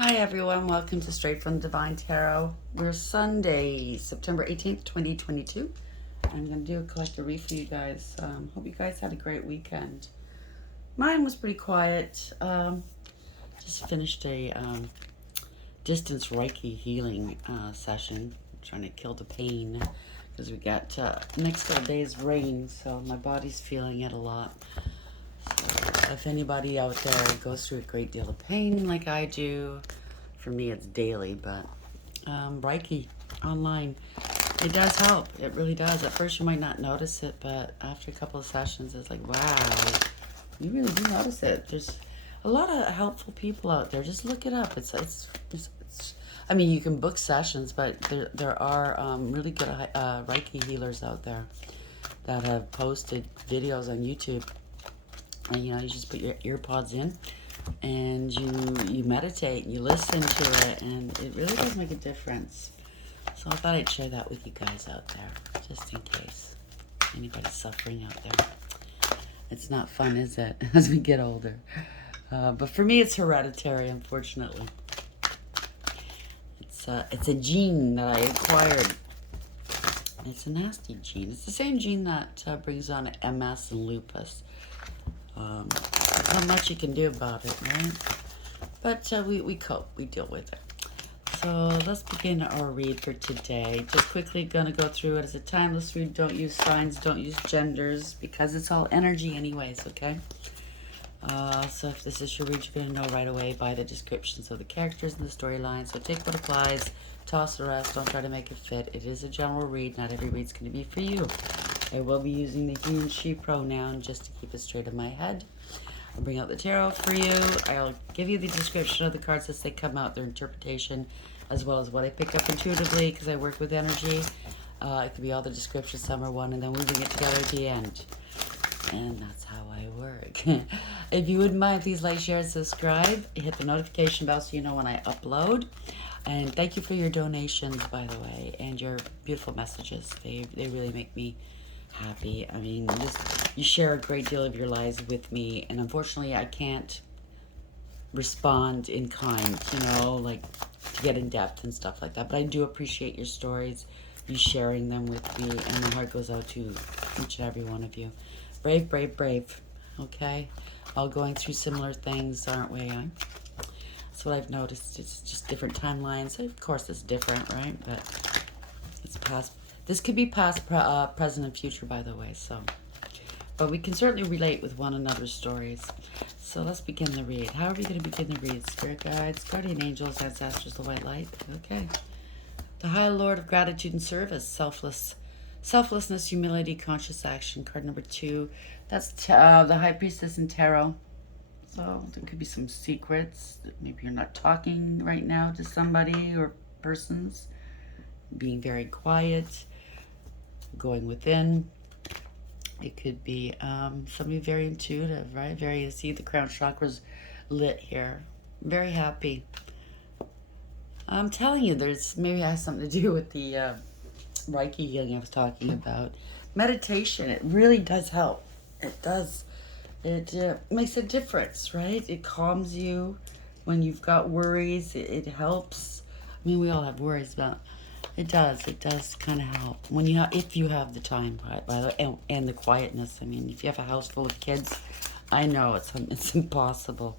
Hi everyone, welcome to Straight from Divine Tarot. We're Sunday, September 18th, 2022. I'm going to do a collective read for you guys. Hope you guys had a great weekend. Mine was pretty quiet. Just finished a distance Reiki healing session, trying to kill the pain because we got next couple days rain, so my body's feeling it a lot. If anybody out there goes through a great deal of pain like I do, for me it's daily, but Reiki online, it does help. It really does. At first you might not notice it, but after a couple of sessions it's like, wow, you really do notice it. There's a lot of helpful people out there. Just look it up. It's I mean, you can book sessions, but there are really good Reiki healers out there that have posted videos on YouTube. And you just put your ear pods in and you meditate and you listen to it, and it really does make a difference. So I thought I'd share that with you guys out there, just in case anybody's suffering out there. It's not fun, is it, as we get older? But for me, it's hereditary, unfortunately. It's a gene that I acquired. It's a nasty gene. It's the same gene that brings on MS and lupus. Not much you can do about it, right? But we cope, we deal with it. So let's begin our read for today. Just quickly gonna go through it as a timeless read. Don't use signs, don't use genders, because it's all energy anyways, okay? So if this is your read, you're gonna know right away by the descriptions of the characters and the storyline. So take what applies, toss the rest, don't try to make it fit. It is a general read, not every read's gonna be for you. I will be using the he and she pronoun just to keep it straight in my head. I'll bring out the tarot for you. I'll give you the description of the cards as they come out, their interpretation, as well as what I pick up intuitively, because I work with energy. It could be all the descriptions, some are one, and then weaving it together at the end. And that's how I work. If you wouldn't mind, please like, share, and subscribe. Hit the notification bell so you know when I upload. And thank you for your donations, by the way, and your beautiful messages. They really make me happy. I mean, you share a great deal of your lives with me, and unfortunately I can't respond in kind, like to get in depth and stuff like that, but I do appreciate your stories, you sharing them with me, and my heart goes out to each and every one of you. Brave, brave, brave. Okay, all going through similar things, aren't we? That's what I've noticed. It's just different timelines. Of course it's different, right? But it's past. This could be past, present, and future, by the way. But we can certainly relate with one another's stories. So let's begin the read. How are we going to begin the read? Spirit guides, guardian angels, ancestors, the white light. Okay. The High Lord of Gratitude and Service. Selflessness, humility, conscious action. Card number 2. That's the High Priestess in Tarot. So there could be some secrets. Maybe you're not talking right now to somebody or persons. Being very quiet. Going within. It could be somebody very intuitive, right? You see the crown chakra's lit here. Very happy. I'm telling you, maybe it has something to do with the Reiki healing I was talking about. Meditation, it really does help. It does. It makes a difference, right? It calms you when you've got worries. It helps. I mean, we all have worries, but it does kind of help if you have the time, by the way, and the quietness. I mean, if you have a house full of kids, I know it's impossible.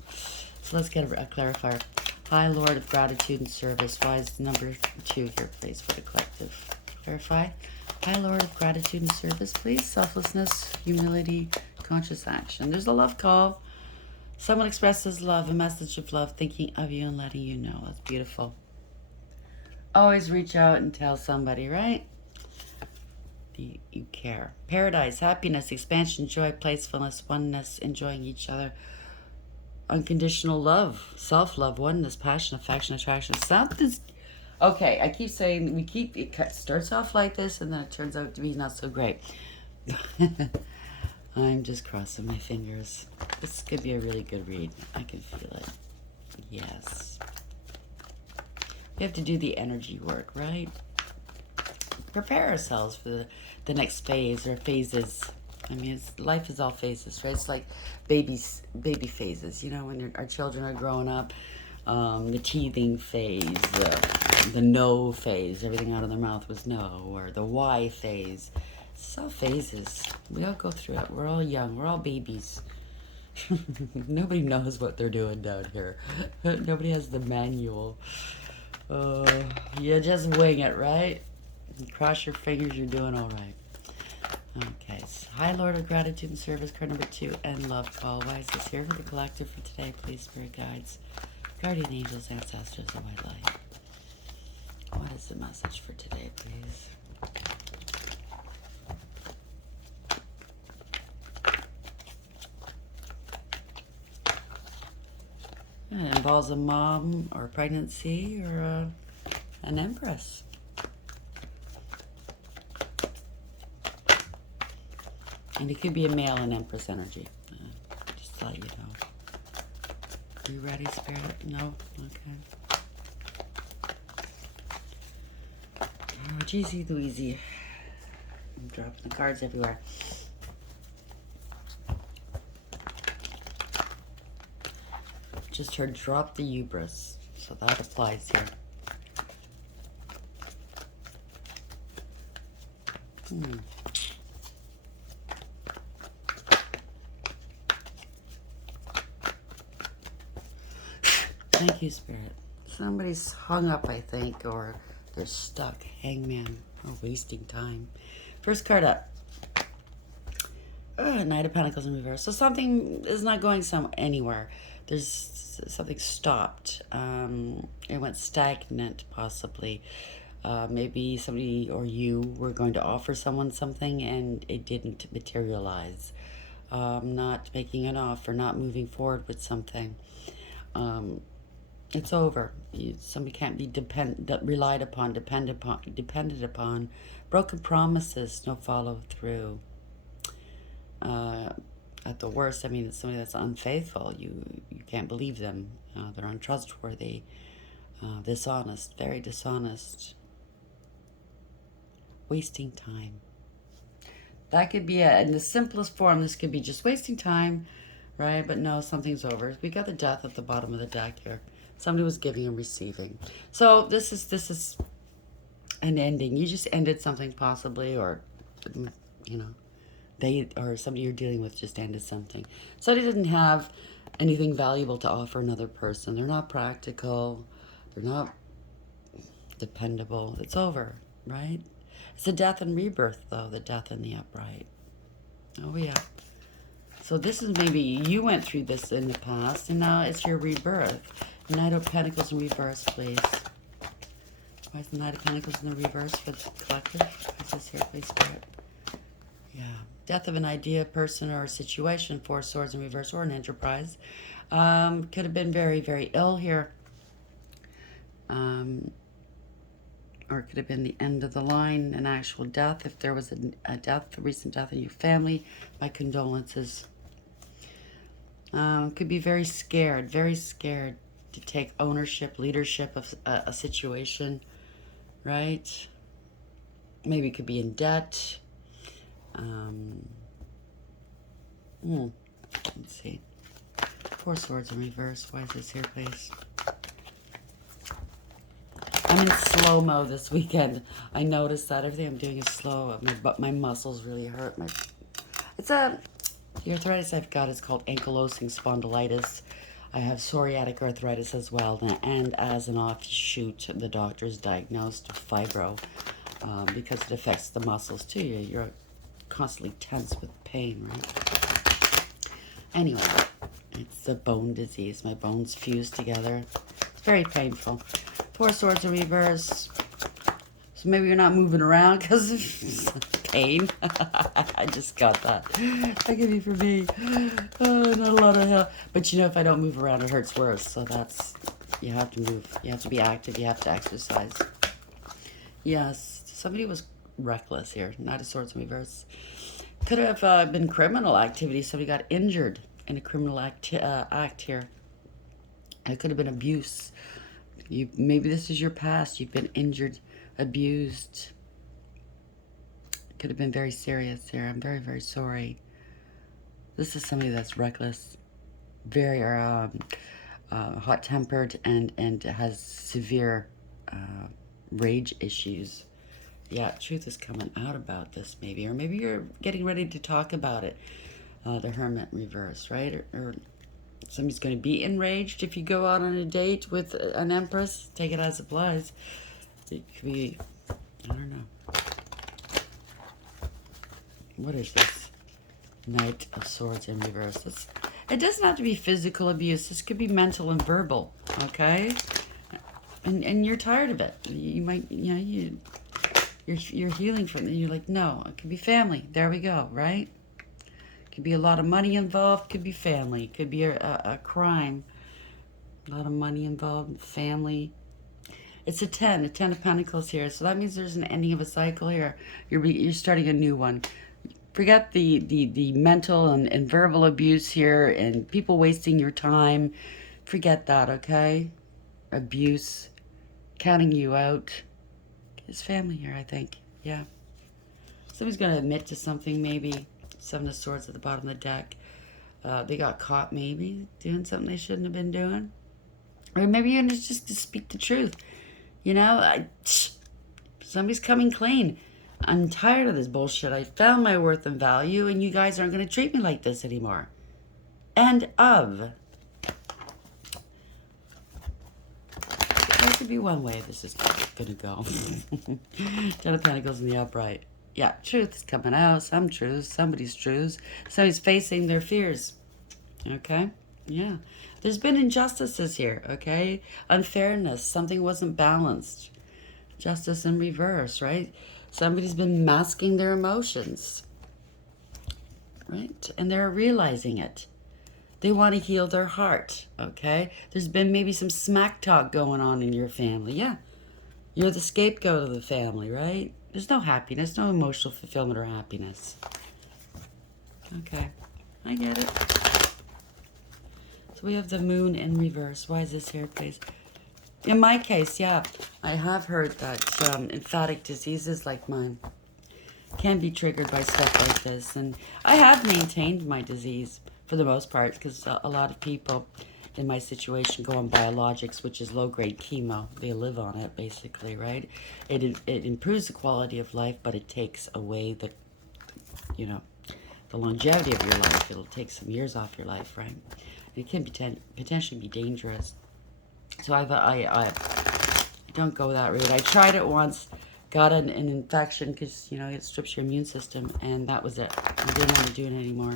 So let's get a clarifier. High Lord of Gratitude and Service. Why is number 2 here, please, for the collective? Clarify. High Lord of Gratitude and Service, please. Selflessness, humility, conscious action. There's a love call. Someone expresses love, a message of love, thinking of you and letting you know. That's beautiful. Always reach out and tell somebody, right? You care. Paradise, happiness, expansion, joy, playfulness, oneness, enjoying each other. Unconditional love, self-love, oneness, passion, affection, attraction. Something's... Okay, I keep saying it starts off like this and then it turns out to be not so great. I'm just crossing my fingers. This could be a really good read. I can feel it. Yes. We have to do the energy work, right? Prepare ourselves for the next phase or phases. I mean, life is all phases, right? It's like baby phases, when our children are growing up. the teething phase, the no phase, everything out of their mouth was no, or the why phase. It's all phases. We all go through it. We're all young. We're all babies. Nobody knows what they're doing down here. Nobody has the manual. You just wing it, right? And cross your fingers, you're doing all right. Okay, so High Lord of Gratitude and Service, card number 2, and Love Call. Why is this here for the collective for today, please, Spirit Guides, Guardian Angels, Ancestors, and White Light? What is the message for today, please? It involves a mom or pregnancy or an empress. And it could be a male and empress energy. Just to let you know. Are you ready, Spirit? No? Okay. Oh, jeezy Louisy. I'm dropping the cards everywhere. Just heard drop the hubris. So that applies here. Thank you, Spirit. Somebody's hung up, I think, or they're stuck. Hangman. Oh, wasting time. First card up. Knight of Pentacles in reverse. So something is not going anywhere. There's something stopped. It went stagnant, possibly. Maybe somebody or you were going to offer someone something and it didn't materialize. Not making an offer, not moving forward with something. It's over. Somebody can't be relied upon, depended upon. Broken promises, no follow through. At the worst, I mean, it's somebody that's unfaithful. You can't believe them. They're untrustworthy, dishonest, very dishonest. Wasting time. That could be it. In the simplest form, this could be just wasting time, right? But no, something's over. We got the Death at the bottom of the deck here. Somebody was giving and receiving. So this is an ending. You just ended something possibly, or, you know, they or somebody you're dealing with just ended something. Somebody didn't have anything valuable to offer another person. They're not practical. They're not dependable. It's over, right? It's a death and rebirth, though, the Death and the Upright. Oh, yeah. So this is maybe you went through this in the past, and now it's your rebirth. Knight of Pentacles in reverse, please. Why is the Knight of Pentacles in the reverse for the collective? What's this here, please, Spirit? Yeah. Death of an idea, person, or situation. 4 swords in reverse, or an enterprise. Could have been very, very ill here. Or it could have been the end of the line, an actual death. If there was a death, a recent death in your family, my condolences. Could be very scared to take ownership, leadership of a situation, right? Maybe it could be in debt. Let's see. 4 swords in reverse. Why is this here, please? I'm in slow-mo this weekend. I noticed that everything I'm doing is slow. My muscles really hurt. The arthritis I've got is called ankylosing spondylitis. I have psoriatic arthritis as well, and as an offshoot, the doctors diagnosed fibro because it affects the muscles too. You're constantly tense with pain, right? Anyway, it's a bone disease. My bones fuse together. It's very painful. 4 swords in reverse. So maybe you're not moving around because of pain. I just got that. That could be for me. Oh, not a lot of help. But you know, if I don't move around, it hurts worse. So that's, you have to move. You have to be active. You have to exercise. Yes, somebody was reckless here. Knight of Swords in reverse. Could have been criminal activity. Somebody got injured in a criminal act here. It could have been abuse. Maybe this is your past. You've been injured, abused. It could have been very serious here. I'm very, very sorry. This is somebody that's reckless. Very, hot-tempered and has severe rage issues. Yeah, truth is coming out about this maybe. Or maybe you're getting ready to talk about it. The Hermit in reverse, right? Or somebody's going to be enraged if you go out on a date with an Empress. Take it as it applies. It could be, I don't know. What is this? Knight of Swords in reverse. It doesn't have to be physical abuse. This could be mental and verbal, okay? And you're tired of it. You might, you know, you're healing from it. You're like, no, it could be family. There we go, right? Could be a lot of money involved. Could be family. Could be a crime. A lot of money involved. Family. It's a 10 of Pentacles here. So that means there's an ending of a cycle here. You're starting a new one. Forget the mental and verbal abuse here and people wasting your time. Forget that, okay? Abuse. Counting you out. It's family here, I think. Yeah. Somebody's going to admit to something, maybe. Seven of Swords at the bottom of the deck. They got caught, maybe, doing something they shouldn't have been doing. Or maybe you're just to speak the truth. You know, somebody's coming clean. I'm tired of this bullshit. I found my worth and value, and you guys aren't going to treat me like this anymore. End of. There could be one way this is going to go. 10 of Pentacles in the upright. Yeah, truth is coming out. Some truths. Somebody's truths. Somebody's facing their fears. Okay? Yeah. There's been injustices here, okay? Unfairness. Something wasn't balanced. Justice in reverse, right? Somebody's been masking their emotions, right? And they're realizing it. They want to heal their heart, okay? There's been maybe some smack talk going on in your family. Yeah. You're the scapegoat of the family, right? There's no happiness, no emotional fulfillment or happiness. Okay. I get it. So we have the moon in reverse. Why is this here, please? In my case, yeah, I have heard that emphatic diseases like mine can be triggered by stuff like this. And I have maintained my disease for the most part because a lot of people in my situation go on biologics, which is low-grade chemo. They live on it, basically, right? It improves the quality of life, but it takes away the, you know, the longevity of your life. It'll take some years off your life, right? It can potentially be dangerous. So I don't go that route. I tried it once, got an infection because, you know, it strips your immune system, and that was it. I didn't want to do it anymore.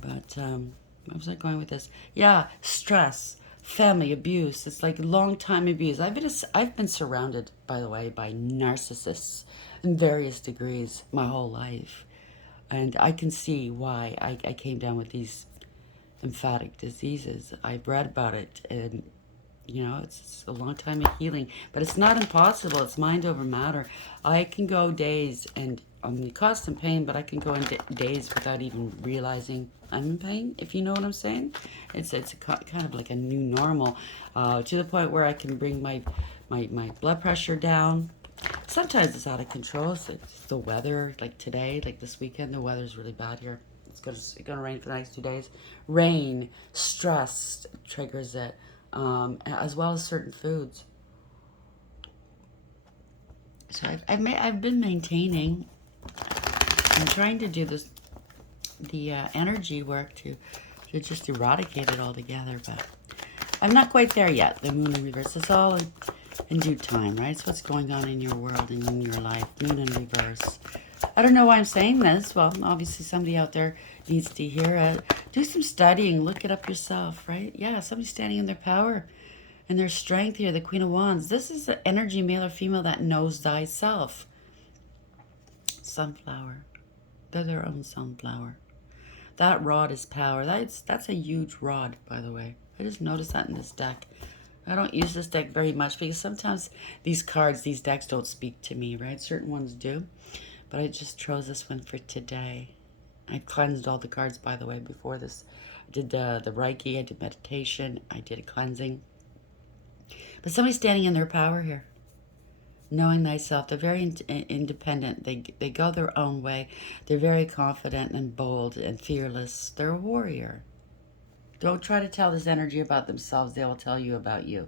But where was I going with this? Yeah, stress, family abuse. It's like long-time abuse. I've been surrounded, by the way, by narcissists in various degrees my whole life. And I can see why I came down with these emphatic diseases. I've read about it, and you know, it's a long time of healing, but it's not impossible. It's mind over matter. I can go days, and I'm in constant pain, but I can go in days without even realizing I'm in pain, if you know what I'm saying. It's kind of like a new normal, to the point where I can bring my blood pressure down. Sometimes it's out of control. So it's the weather, like today, like this weekend, the weather's really bad here. It's gonna rain for the next 2 days. Rain, stress triggers it. As well as certain foods. So I've been maintaining. I'm trying to do the energy work to just eradicate it altogether, but I'm not quite there yet. The moon in reverse. It's all in due time, right? It's what's going on in your world and in your life. Moon in reverse. I don't know why I'm saying this. Well, obviously somebody out there needs to hear it. Do some studying. Look it up yourself, right? Yeah, somebody's standing in their power and their strength here. The Queen of Wands. This is the energy, male or female, that knows thyself. Sunflower. They're their own sunflower. That rod is power. That's a huge rod, by the way. I just noticed that in this deck. I don't use this deck very much because sometimes these cards, these decks don't speak to me, right? Certain ones do. But I just chose this one for today. I cleansed all the cards, by the way, before this. I did the Reiki, I did meditation, I did a cleansing. But somebody's standing in their power here. Knowing thyself. They're very independent. They go their own way. They're very confident and bold and fearless. They're a warrior. Don't try to tell this energy about themselves. They will tell you about you.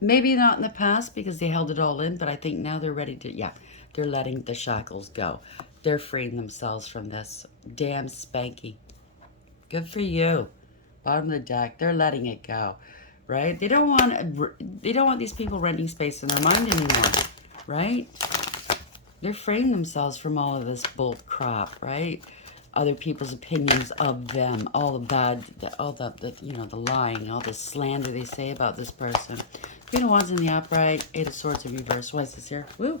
Maybe not in the past because they held it all in, but I think now they're ready to, yeah, they're letting the shackles go. They're freeing themselves from this. Damn spanky. Good for you. Bottom of the deck. They're letting it go, right? They don't want these people renting space in their mind anymore, right? They're freeing themselves from all of this bull crap, right? Other people's opinions of them, all the bad, all the you know, the lying, all the slander they say about this person. Queen of Wands in the upright, Eight of Swords in reverse. Why is this here? Woo!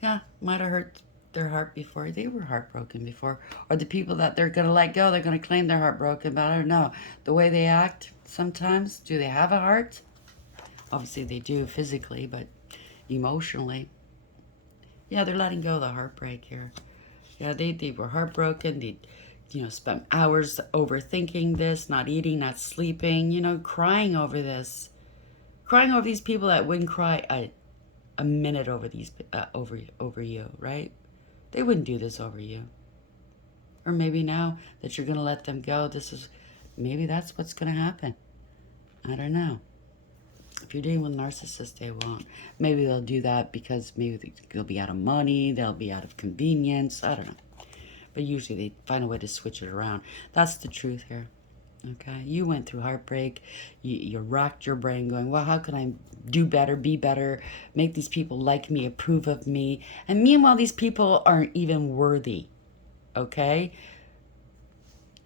Yeah, might have hurt their heart before. They were heartbroken before. Or the people that they're going to let go, they're going to claim they're heartbroken, but I don't know. The way they act sometimes, do they have a heart? Obviously they do physically, but emotionally. Yeah, they're letting go of the heartbreak here. Yeah, they were heartbroken. They, you know, spent hours overthinking this, not eating, not sleeping, you know, crying over this. Crying over these people that wouldn't cry a minute over these over you, right? They wouldn't do this over you. Or maybe now that you're going to let them go, maybe that's what's going to happen. I don't know. If you're dealing with narcissists, they won't. Maybe they'll do that because maybe they'll be out of money, they'll be out of convenience, I don't know. But usually they find a way to switch it around. That's the truth here. Okay, you went through heartbreak. You racked your brain going, well, how can I do better, be better, make these people like me, approve of me? And meanwhile, these people aren't even worthy. Okay?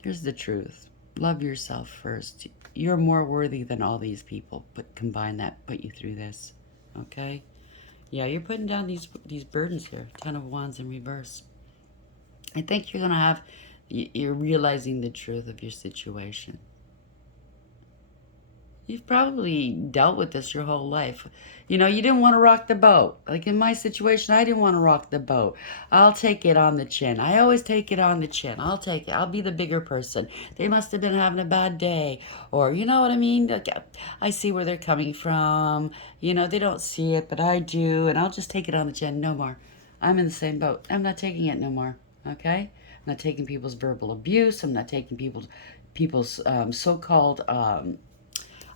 Here's the truth. Love yourself first. You're more worthy than all these people, but combine that, put you through this. Okay? Yeah, you're putting down these burdens here. Ten of Wands in reverse. I think you're going to have, you're realizing the truth of your situation. You've probably dealt with this your whole life. You know, you didn't want to rock the boat. Like in my situation, I didn't want to rock the boat. I'll take it on the chin. I always take it on the chin. I'll take it. I'll be the bigger person. They must have been having a bad day. Or, you know what I mean? Like, I see where they're coming from. You know, they don't see it, but I do. And I'll just take it on the chin. No more. I'm in the same boat. I'm not taking it no more. Okay? I'm not taking people's verbal abuse. I'm not taking people's so-called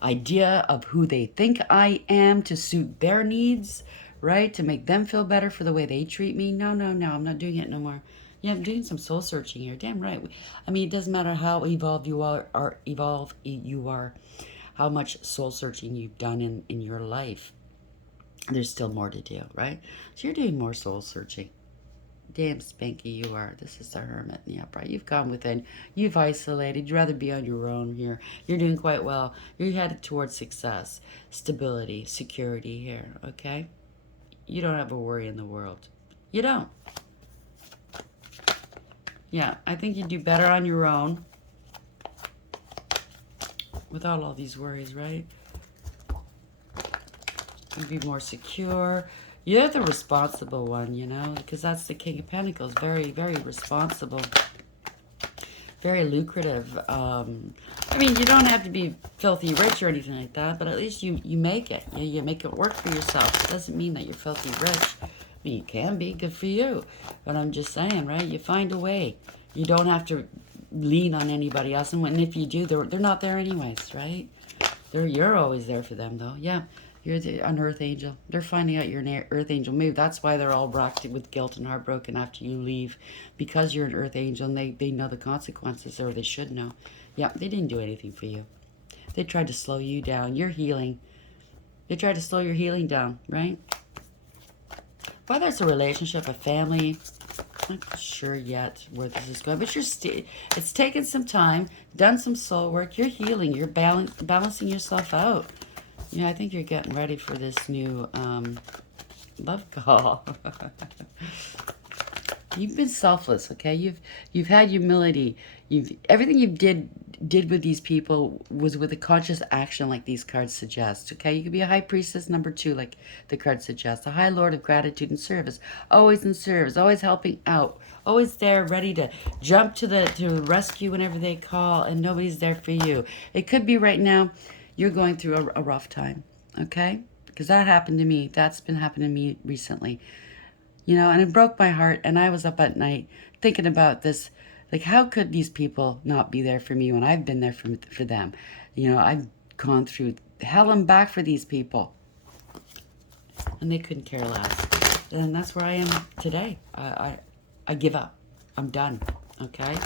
idea of who they think I am to suit their needs, right? To make them feel better for the way they treat me. No, no, no. I'm not doing it no more. Yeah, I'm doing some soul searching here. Damn right. I mean, it doesn't matter how evolved you are, how much soul searching you've done in your life. There's still more to do, right? So you're doing more soul searching. Damn spanky you are. This is the Hermit in the upright. You've gone within. You've isolated. You'd rather be on your own here. You're doing quite well. You're headed towards success, stability, security here, okay? You don't have a worry in the world. You don't. Yeah, I think you do better on your own without all these worries, right? You'd be more secure. You're the responsible one, you know, because that's the King of Pentacles. Very, very responsible. Very lucrative. I mean, you don't have to be filthy rich or anything like that, but at least you make it. You make it work for yourself. It doesn't mean that you're filthy rich. I mean, you can be. Good for you. But I'm just saying, right? You find a way. You don't have to lean on anybody else. And if you do, they're not there anyways, right? You're always there for them, though. Yeah. You're an earth angel. They're finding out you're an earth angel. Maybe that's why they're all racked with guilt and heartbroken after you leave. Because you're an earth angel and they know the consequences, or they should know. Yeah, they didn't do anything for you. They tried to slow you down. You're healing. They tried to slow your healing down, right? Whether it's a relationship, a family, I'm not sure yet where this is going. But it's taken some time, done some soul work. You're healing. You're balancing yourself out. Yeah, I think you're getting ready for this new love call. You've been selfless, okay? You've had humility. Everything you did with these people was with a conscious action, like these cards suggest. Okay, you could be a high priestess number 2, like the card suggests. A high lord of gratitude and service, always in service, always helping out, always there, ready to jump to rescue whenever they call, and nobody's there for you. It could be right now you're going through a rough time, okay? Because that happened to me. That's been happening to me recently. You know, and it broke my heart, and I was up at night thinking about this Like, how could these people not be there for me when I've been there for them? You know, I've gone through hell and back for these people. And they couldn't care less. And that's where I am today. I give up. I'm done. Okay?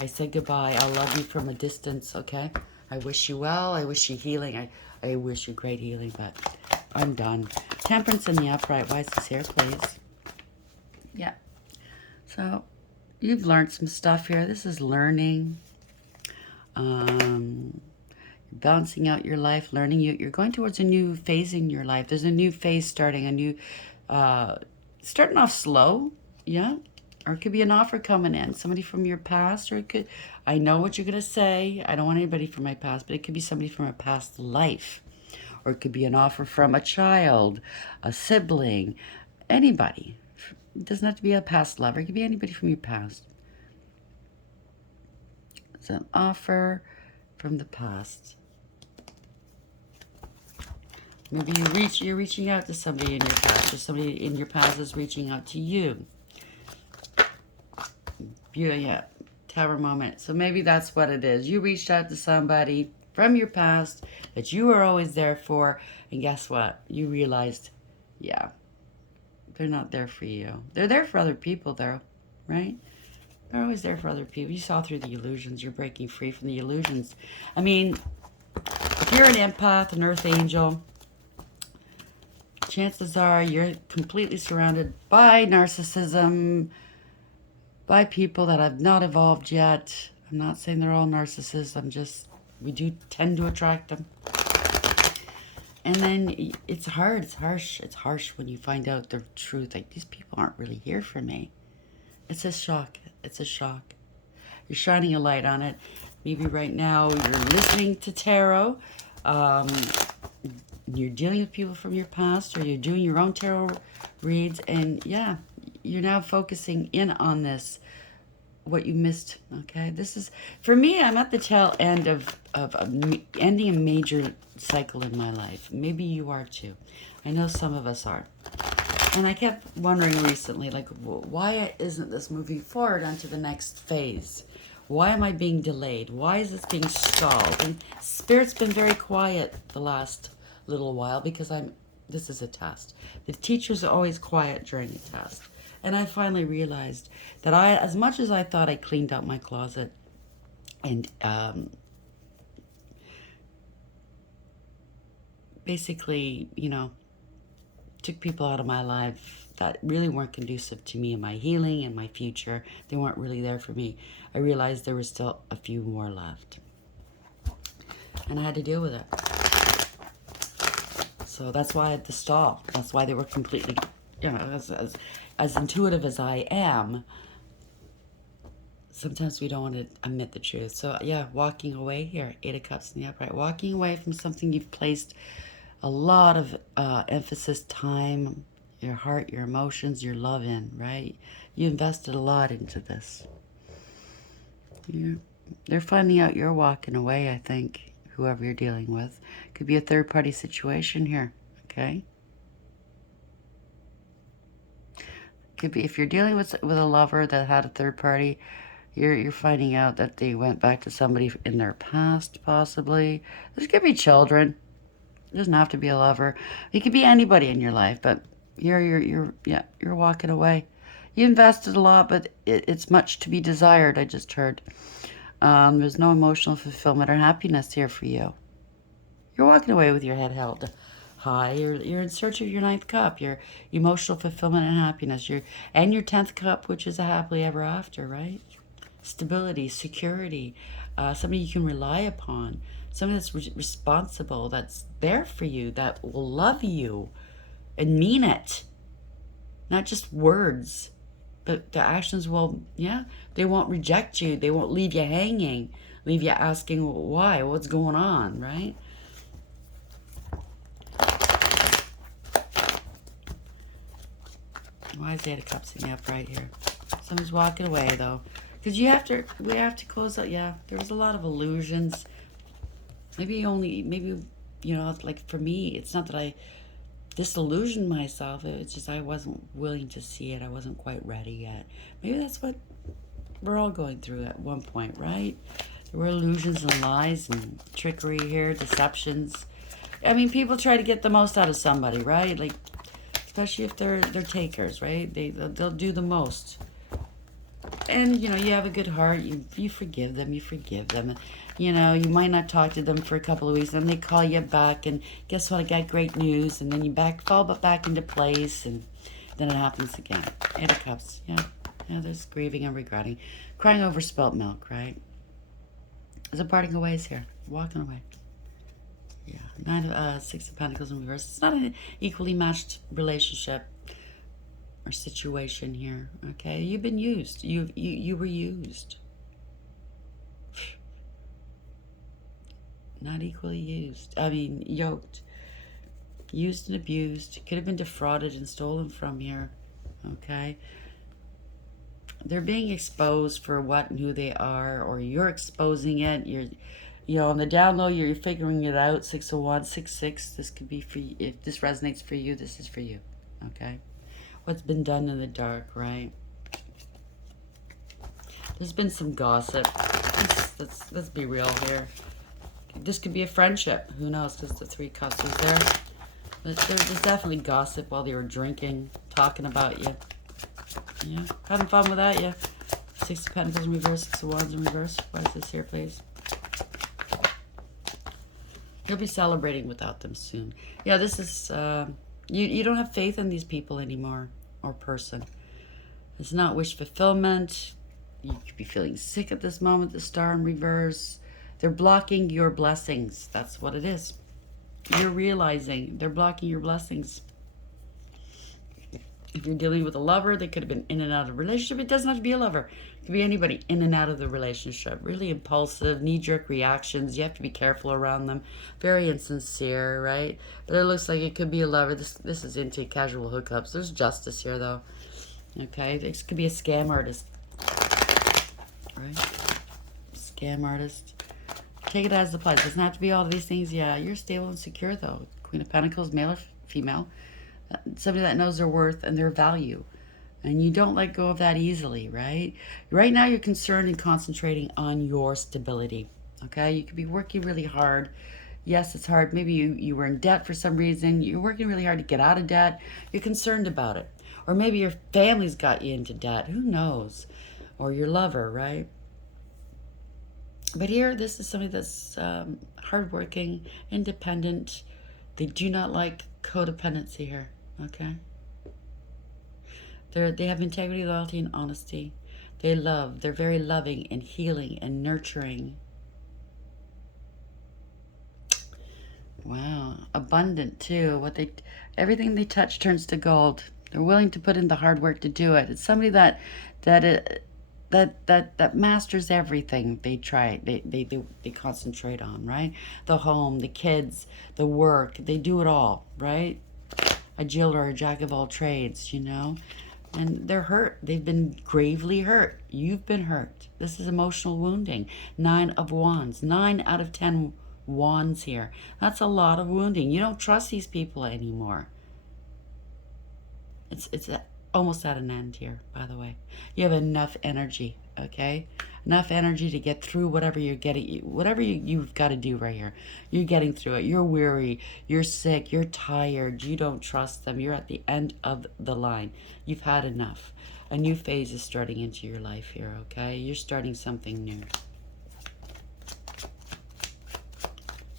I said goodbye. I'll love you from a distance. Okay? I wish you well. I wish you healing. I wish you great healing, but I'm done. Temperance in the upright. Why is this here, please? Yeah. So, you've learned some stuff here. This is learning. Balancing out your life, learning. You're going towards a new phase in your life. There's a new phase starting, a new, starting off slow, yeah? Or it could be an offer coming in, somebody from your past, or it could, I know what you're going to say. I don't want anybody from my past, but it could be somebody from a past life. Or it could be an offer from a child, a sibling, anybody. It doesn't have to be a past lover. It could be anybody from your past. It's an offer from the past. Maybe you're reaching out to somebody in your past, or somebody in your past is reaching out to you. Yeah, Tower moment. So maybe that's what it is. You reached out to somebody from your past that you were always there for, and guess what? You realized, yeah, they're not there for you. They're there for other people, though, right? They're always there for other people. You saw through the illusions. You're breaking free from the illusions. I mean, if you're an empath, an earth angel, chances are you're completely surrounded by narcissism, by people that have not evolved yet. I'm not saying they're all narcissists. We do tend to attract them. And then it's hard, it's harsh. It's harsh when you find out the truth. Like, these people aren't really here for me. It's a shock. It's a shock. You're shining a light on it. Maybe right now you're listening to tarot. You're dealing with people from your past, or you're doing your own tarot reads, and yeah, you're now focusing in on this, what you missed. Okay, this is, for me, I'm at the tail end of ending a major cycle in my life. Maybe you are too. I know some of us are. And I kept wondering recently, like, why isn't this moving forward onto the next phase? Why am I being delayed? Why is this being stalled? And Spirit's been very quiet the last little while, because this is a test. The teacher's always quiet during a test. And I finally realized that as much as I thought I cleaned out my closet and basically, took people out of my life that really weren't conducive to me and my healing and my future, they weren't really there for me, I realized there was still a few more left. And I had to deal with it. So that's why I had to stall. That's why they were completely, as intuitive as I am, sometimes we don't want to admit the truth. So yeah, walking away here, 8 of Cups in the upright. Walking away from something you've placed a lot of emphasis, time, your heart, your emotions, your love in, right? You invested a lot into this. They're finding out you're walking away, I think, whoever you're dealing with. Could be a third-party situation here, okay? Could be, if you're dealing with a lover that had a third party, you're finding out that they went back to somebody in their past, possibly. This could be children. It doesn't have to be a lover. It could be anybody in your life, but you're walking away. You invested a lot, but it's much to be desired, I just heard. There's no emotional fulfillment or happiness here for you. You're walking away with your head held high. You're in search of your 9th cup, your emotional fulfillment and happiness. Your 10th cup, which is a happily ever after, right? Stability, security, somebody you can rely upon, somebody that's responsible, that's there for you, that will love you and mean it. Not just words, but the actions will, they won't reject you. They won't leave you hanging, leave you asking why, what's going on, right? Why is the 8 of Cups in the upright here? Someone's walking away, though. Because we have to close out, there was a lot of illusions. Maybe, like for me, it's not that I disillusioned myself. It's just I wasn't willing to see it. I wasn't quite ready yet. Maybe that's what We're all going through it at one point, right? There were illusions and lies and trickery here, deceptions. I mean, people try to get the most out of somebody, right? Like, especially if they're takers, right? They'll do the most. And you know, you have a good heart. You forgive them. You forgive them. You know, you might not talk to them for a couple of weeks, and they call you back, and guess what? I got great news, and then you fall back into place, and then it happens again. Eight of Cups. Yeah, yeah. There's grieving and regretting, crying over spilt milk, right? There's a parting of ways here, walking away. Yeah, Six of Pentacles in reverse. It's not an equally matched relationship or situation here. Okay, you've been used. You were used. Not equally used. I mean, yoked, used and abused. Could have been defrauded and stolen from here. Okay, they're being exposed for what and who they are, or you're exposing it. You know, on the down low, you're figuring it out. 6 of Wands, 6-6. This could be for you. If this resonates for you, this is for you. Okay? What's been done in the dark, right? There's been some gossip. Let's be real here. This could be a friendship. Who knows? Because the 3 Cups is there. But there's definitely gossip while they were drinking, talking about you. Yeah, having fun without you. 6 of Pentacles in reverse, 6 of Wands in reverse. What is this here, please? You'll be celebrating without them soon. Yeah, this is, you don't have faith in these people anymore, or person. It's not wish fulfillment. You could be feeling sick at this moment, the Star in reverse. They're blocking your blessings. That's what it is. You're realizing they're blocking your blessings. If you're dealing with a lover, they could have been in and out of a relationship. It doesn't have to be a lover. It could be anybody in and out of the relationship. Really impulsive, knee-jerk reactions. You have to be careful around them. Very insincere, right? But it looks like it could be a lover. This is into casual hookups. There's justice here, though. Okay? This could be a scam artist. Right? Scam artist. Take it as the applies. It doesn't have to be all of these things. Yeah, you're stable and secure, though. Queen of Pentacles, male or female. Somebody that knows their worth and their value. And you don't let go of that easily, right? Right now you're concerned and concentrating on your stability, okay? You could be working really hard. Yes, it's hard. Maybe you were in debt for some reason. You're working really hard to get out of debt. You're concerned about it. Or maybe your family's got you into debt. Who knows? Or your lover, right? But here, this is somebody that's hardworking, independent. They do not like codependency here. Okay. They have integrity, loyalty, and honesty. They're very loving and healing and nurturing. Wow. Abundant too. Everything they touch turns to gold. They're willing to put in the hard work to do it. It's somebody that masters everything they concentrate on, right? The home, the kids, the work, they do it all, right? A jeweler, a jack of all trades, you know? And they're hurt. They've been gravely hurt. You've been hurt. This is emotional wounding. 9 of Wands. 9 out of 10 wands here. That's a lot of wounding. You don't trust these people anymore. It's almost at an end here, by the way. You have enough energy, okay? Enough energy to get through whatever you're getting, whatever you've got to do right here. You're getting through it. You're weary. You're sick. You're tired. You don't trust them. You're at the end of the line. You've had enough. A new phase is starting into your life here, okay? You're starting something new.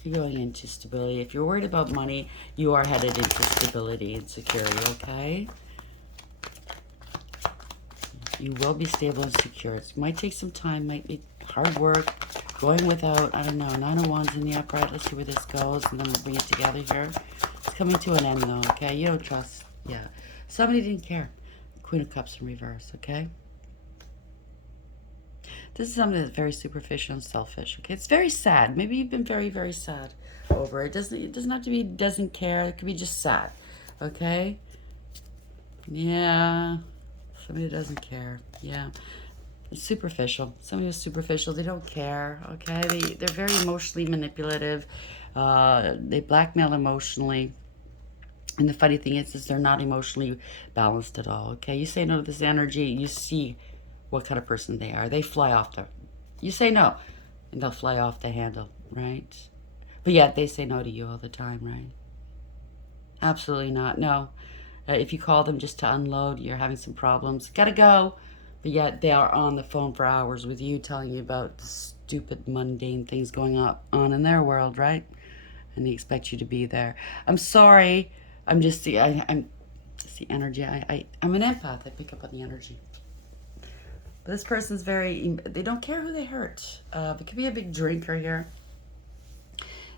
You're going into stability. If you're worried about money, you are headed into stability and security, okay? You will be stable and secure. It might take some time, might be hard work, going without, I don't know, 9 of Wands in the upright. Let's see where this goes, and then we'll bring it together here. It's coming to an end, though, okay? You don't trust, yeah. Somebody didn't care. Queen of Cups in reverse, okay? This is something that's very superficial and selfish, okay? It's very sad. Maybe you've been very, very sad over it. It doesn't have to be doesn't care. It could be just sad, okay? Yeah. Somebody that doesn't care. Yeah. It's superficial. Somebody who's superficial. They don't care. Okay. They're very emotionally manipulative. They blackmail emotionally. And the funny thing is they're not emotionally balanced at all. Okay. You say no to this energy. You see what kind of person they are. They fly off the... You say no, and they'll fly off the handle, right? But yet they say no to you all the time, right? Absolutely not. No. If you call them just to unload, you're having some problems, gotta go. But yet they are on the phone for hours with you, telling you about the stupid, mundane things going on in their world, right? And they expect you to be there. I'm sorry. I'm just the... I'm it's the energy. I'm an empath. I pick up on the energy. But this person's very... They don't care who they hurt. It could be a big drinker here.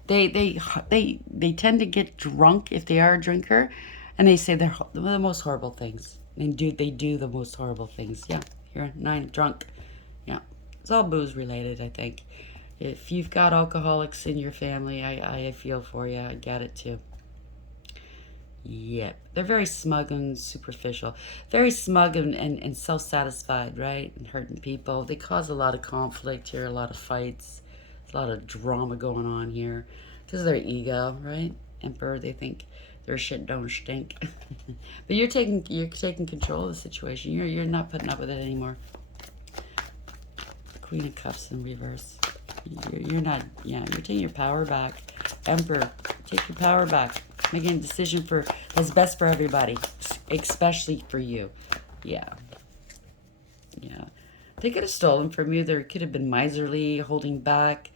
They tend to get drunk if they are a drinker, and they say the most horrible things. They do the most horrible things. Yeah, you're 9 drunk. Yeah, it's all booze related, I think. If you've got alcoholics in your family, I feel for you. I get it too. Yep. They're very smug and superficial. Very smug and self-satisfied, right? And hurting people. They cause a lot of conflict here, a lot of fights. There's a lot of drama going on here. Because of their ego, right? Emperor, they think their shit don't stink. But you're taking control of the situation. You're not putting up with it anymore. Queen of Cups in reverse. You're not, you're taking your power back. Emperor, take your power back. Making a decision that's best for everybody, especially for you. Yeah. They could have stolen from you. There could have been miserly, holding back,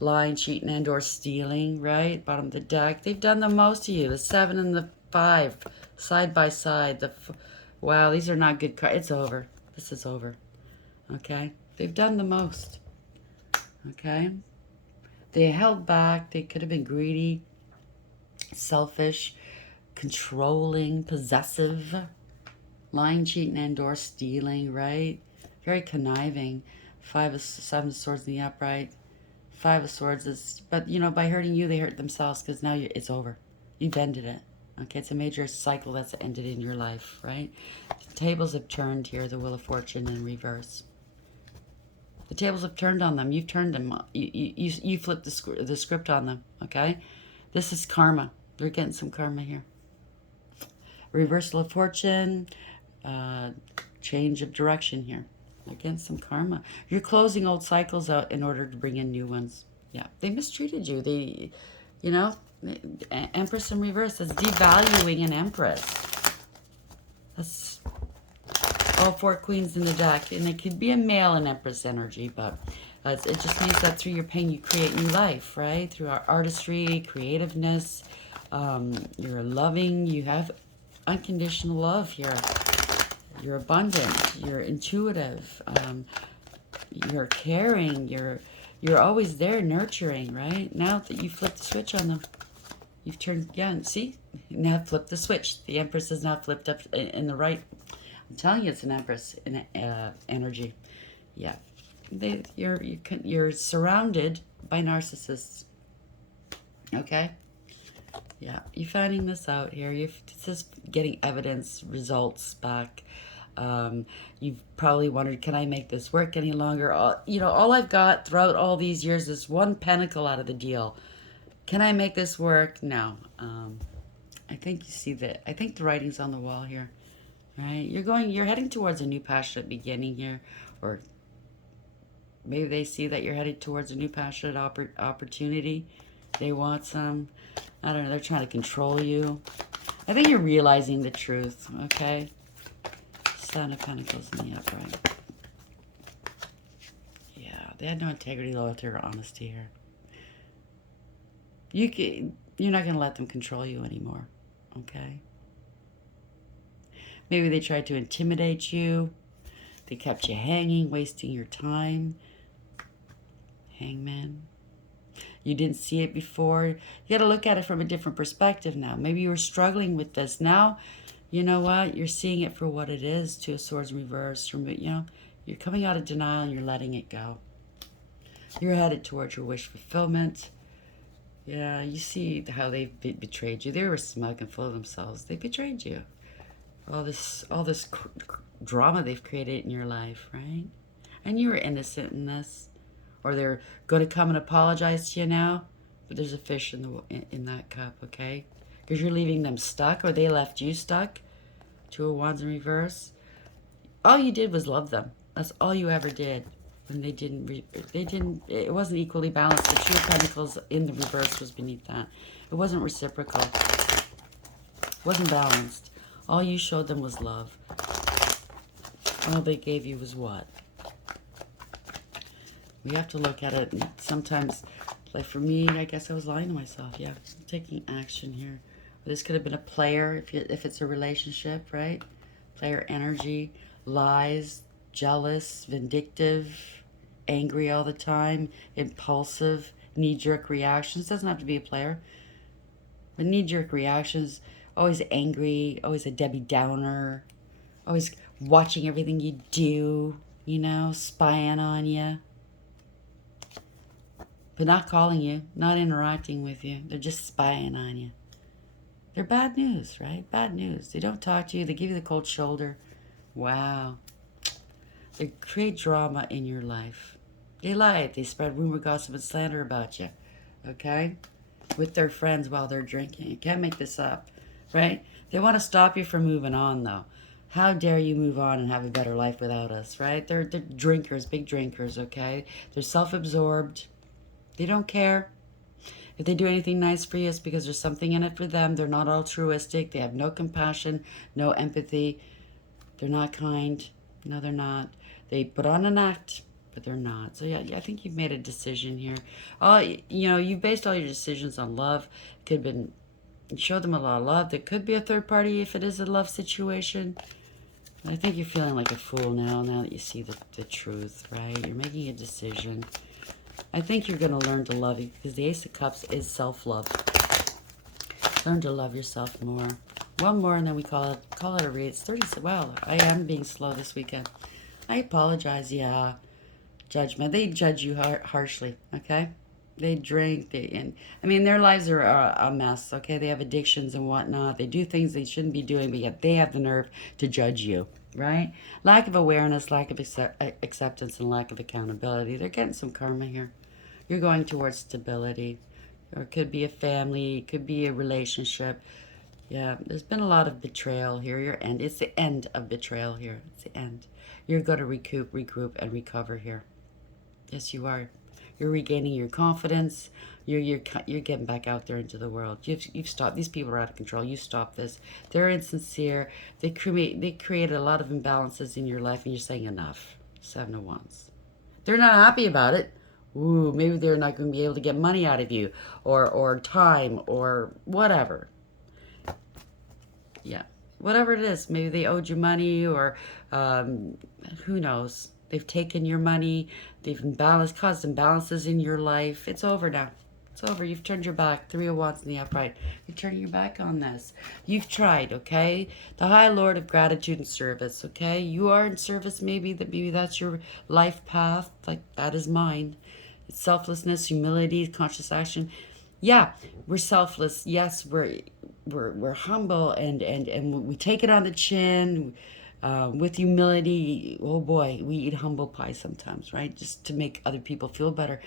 lying, cheating, and or stealing, right? Bottom of the deck. They've done the most to you. The 7 and the 5, side by side. Wow, these are not good cards. It's over. This is over. Okay? They've done the most. Okay? They held back. They could have been greedy, selfish, controlling, possessive, lying, cheating, and or stealing, right? Very conniving. 7 of Swords in the upright. 5 of Swords is, but by hurting you, they hurt themselves, because now it's over. You've ended it. Okay, it's a major cycle that's ended in your life, right? The tables have turned here. The Wheel of Fortune in reverse. The tables have turned on them. You've turned them. You flipped the script on them. Okay, this is karma. They're getting some karma here. Reversal of fortune, change of direction here. Again, some karma. You're closing old cycles out in order to bring in new ones. Yeah, they mistreated you. Empress in reverse. That's devaluing an empress. That's all 4 queens in the deck. And it could be a male in empress energy, but it just means that through your pain, you create new life, right? Through our artistry, creativeness, you're loving, you have unconditional love here. You're abundant, you're intuitive, you're caring, you're always there nurturing, right? Now that you flipped the switch on them, you've turned, see? Now flip the switch. The Empress is not flipped up in the right. I'm telling you, it's an Empress in energy. Yeah. You're surrounded by narcissists. Okay? Yeah, you're finding this out here. This is getting evidence, results back. You've probably wondered, can I make this work any longer? All I've got throughout all these years is 1 pentacle out of the deal. Can I make this work? No. I think you see that. I think the writing's on the wall here, right? You're heading towards a new passionate beginning here, or maybe they see that you're headed towards a new passionate opportunity. They want some. I don't know. They're trying to control you. I think you're realizing the truth, okay? Son of Pentacles in the upright. Yeah, they had no integrity, loyalty, or honesty here. You're not going to let them control you anymore, okay? Maybe they tried to intimidate you. They kept you hanging, wasting your time. Hangman. You didn't see it before. You got to look at it from a different perspective now. Maybe you were struggling with this. Now, you know what? You're seeing it for what it is. 2 of Swords in reverse. You're coming out of denial and you're letting it go. You're headed towards your wish fulfillment. Yeah, you see how they betrayed you. They were smug and full of themselves. They betrayed you. All this drama they've created in your life, right? And you were innocent in this. Or they're going to come and apologize to you now. But there's a fish in that cup, okay? Because you're leaving them stuck, or they left you stuck. 2 of Wands in reverse. all you did was love them. That's all you ever did. When it wasn't equally balanced. The two of Pentacles in the reverse was beneath that. It wasn't reciprocal. It wasn't balanced. All you showed them was love. All they gave you was what? We have to look at it, and sometimes, like for me, I guess I was lying to myself. Yeah, I'm taking action here. This could have been a player, if it's a relationship, right? Player energy, lies, jealous, vindictive, angry all the time, impulsive, knee-jerk reactions. Doesn't have to be a player. But knee-jerk reactions, always angry, always a Debbie Downer, always watching everything you do, you know, spying on you. But not calling you, not interacting with you. They're just spying on you. They're bad news, right? Bad news. They don't talk to you. They give you the cold shoulder. Wow. They create drama in your life. They lie. They spread rumor, gossip, and slander about you. Okay? With their friends while they're drinking. You can't make this up. Right? They want to stop you from moving on, though. How dare you move on and have a better life without us, right? They're drinkers, big drinkers, okay? They're self-absorbed. They don't care. If they do anything nice for you, it's because there's something in it for them. They're not altruistic. They have no compassion, no empathy. They're not kind. No, they're not. They put on an act, but they're not. So yeah, I think you've made a decision here. You've based all your decisions on love. It could have been, show them a lot of love. There could be a third party if it is a love situation. I think you're feeling like a fool now that you see the truth, right? You're making a decision. I think you're going to learn to love you because the Ace of Cups is self-love. Learn to love yourself more. One more and then we call it a read. It's 30. Wow, I am being slow this weekend. I apologize. Yeah, judgment. They judge you harshly. Okay, they drink. Their lives are a mess. Okay, they have addictions and whatnot. They do things they shouldn't be doing, but yet they have the nerve to judge you. Right? Lack of awareness, lack of acceptance, and lack of accountability. They're getting some karma here. You're going towards stability. Or it could be a family. It could be a relationship. Yeah, there's been a lot of betrayal here. It's the end of betrayal here. It's the end. You're going to regroup, and recover here. Yes, you are. You're regaining your confidence. You're getting back out there into the world. You've stopped. These people are out of control. You stop this. They're insincere. They create a lot of imbalances in your life, and you're saying enough. 7 of Wands. They're not happy about it. Ooh, maybe they're not going to be able to get money out of you, or time, or whatever. Yeah, whatever it is. Maybe they owed you money, or who knows. They've taken your money. They've caused imbalances in your life. It's over now. It's over. You've turned your back. 3 of Wands in the upright. You're turning your back on this. You've tried, okay? The High Lord of Gratitude and Service, okay? You are in service. Maybe that's your life path. Like, that is mine. It's selflessness, humility, conscious action. Yeah, we're selfless. Yes, we're humble, and we take it on the chin. With humility. Oh boy, we eat humble pie sometimes, right? Just to make other people feel better.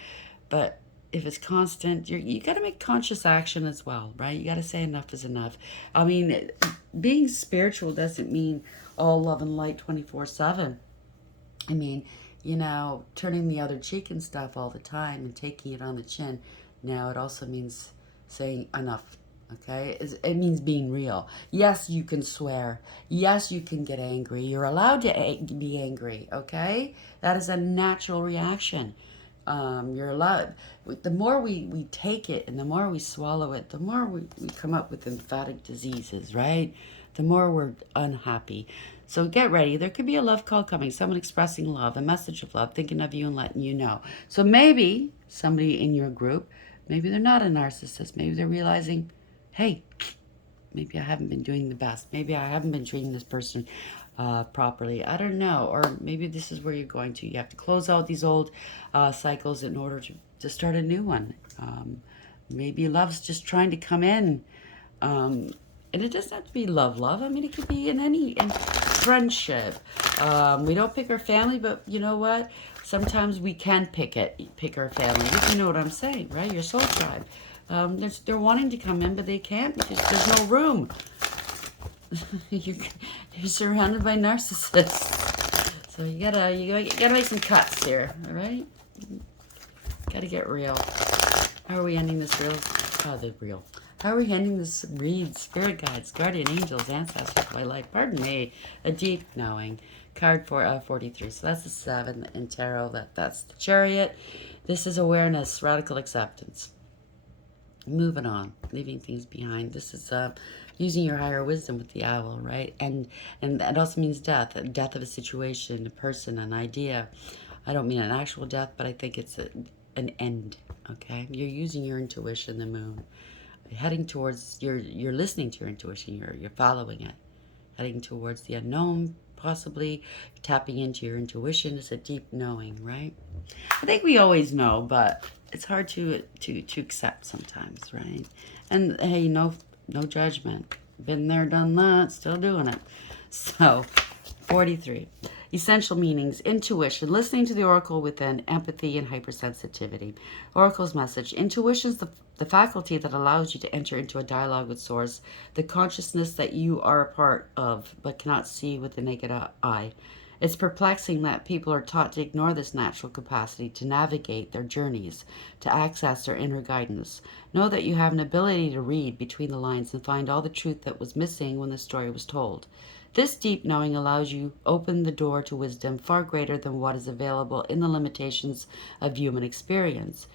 But if it's constant, you got to make conscious action as well, right? You got to say enough is enough. I mean, being spiritual doesn't mean all love and light 24/7. I mean, turning the other cheek and stuff all the time and taking it on the chin. Now it also means saying enough. Okay, it means being real. Yes, you can swear. Yes, you can get angry. You're allowed to be angry. Okay, that is a natural reaction. You're allowed. The more we take it and the more we swallow it, the more we come up with lymphatic diseases, right? The more we're unhappy. So get ready. There could be a love call coming. Someone expressing love, a message of love, thinking of you and letting you know. So maybe somebody in your group, maybe they're not a narcissist. Maybe they're realizing, hey, maybe I haven't been doing the best. Maybe I haven't been treating this person properly. I don't know. Or maybe this is where you're going to. You have to close out these old cycles in order to start a new one. Maybe love's just trying to come in. And it doesn't have to be love. I mean, it could be in friendship. We don't pick our family, but you know what? Sometimes we can pick our family. You know what I'm saying, right? Your soul tribe. They're wanting to come in, but they can't because there's no room. You're surrounded by narcissists. So you gotta make some cuts here, all right? Gotta get real. How are we ending this real? Oh, the real. How are we ending this read? Spirit guides, guardian angels, ancestors, my life. Pardon me. A deep knowing. Card for 43. So that's the 7 in tarot. That's the chariot. This is awareness, radical acceptance. Moving on, leaving things behind. This is using your higher wisdom with the owl, right? And that also means death of a situation, a person, an idea. I don't mean an actual death, but I think it's an end. Okay, you're using your intuition, the moon, you're heading towards. You're listening to your intuition. You're following it, heading towards the unknown. Possibly tapping into your intuition. It's a deep knowing, right? I think we always know, but it's hard to accept sometimes, right? And hey, no judgment. Been there, done that, still doing it. So, 43. Essential meanings: intuition, listening to the oracle within, empathy and hypersensitivity. Oracle's message: intuition is the faculty that allows you to enter into a dialogue with source, the consciousness that you are a part of but cannot see with the naked eye. It's perplexing that people are taught to ignore this natural capacity to navigate their journeys, to access their inner guidance. Know that you have an ability to read between the lines and find all the truth that was missing when the story was told. This deep knowing allows you open the door to wisdom far greater than what is available in the limitations of human experience.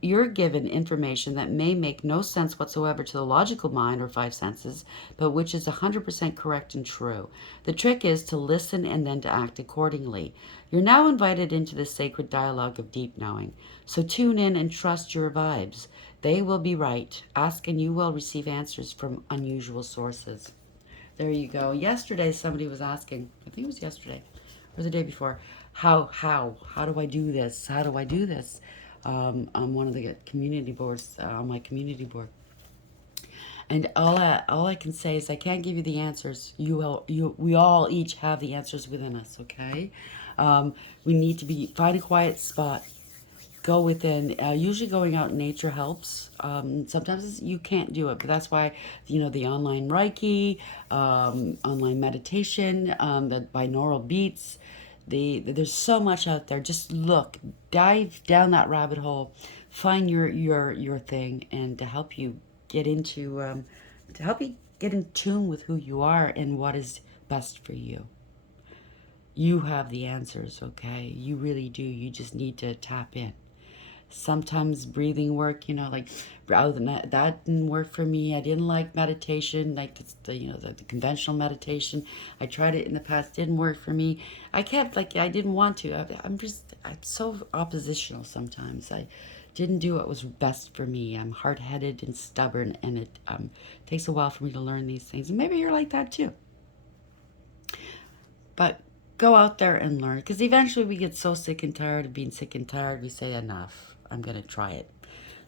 You're given information that may make no sense whatsoever to the logical mind or five senses, but which is 100% correct and true. The trick is to listen and then to act accordingly. You're now invited into this sacred dialogue of deep knowing. So tune in and trust your vibes. They will be right. Ask and you will receive answers from unusual sources. There you go. Yesterday somebody was asking, I think it was yesterday or the day before, how do I do this? How do I do this? On one of the community boards, on my community board. And all I can say is I can't give you the answers. We all each have the answers within us, okay? We need to find a quiet spot. Go within. Usually going out in nature helps. Sometimes you can't do it, but that's why, the online Reiki, online meditation, the binaural beats, there's so much out there. Just look, dive down that rabbit hole, find your thing, and to help you get in tune with who you are and what is best for you. You have the answers, okay? You really do. You just need to tap in. Sometimes breathing work, like that didn't work for me. I didn't like meditation, like the conventional meditation. I tried it in the past, didn't work for me. I didn't want to. I'm so oppositional sometimes. I didn't do what was best for me. I'm hard-headed and stubborn, and it takes a while for me to learn these things. And maybe you're like that too. But go out there and learn, because eventually we get so sick and tired of being sick and tired, we say enough. I'm going to try it.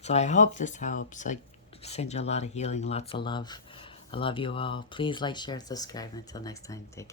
So I hope this helps. I send you a lot of healing, lots of love. I love you all. Please like, share, subscribe. Until next time, take care.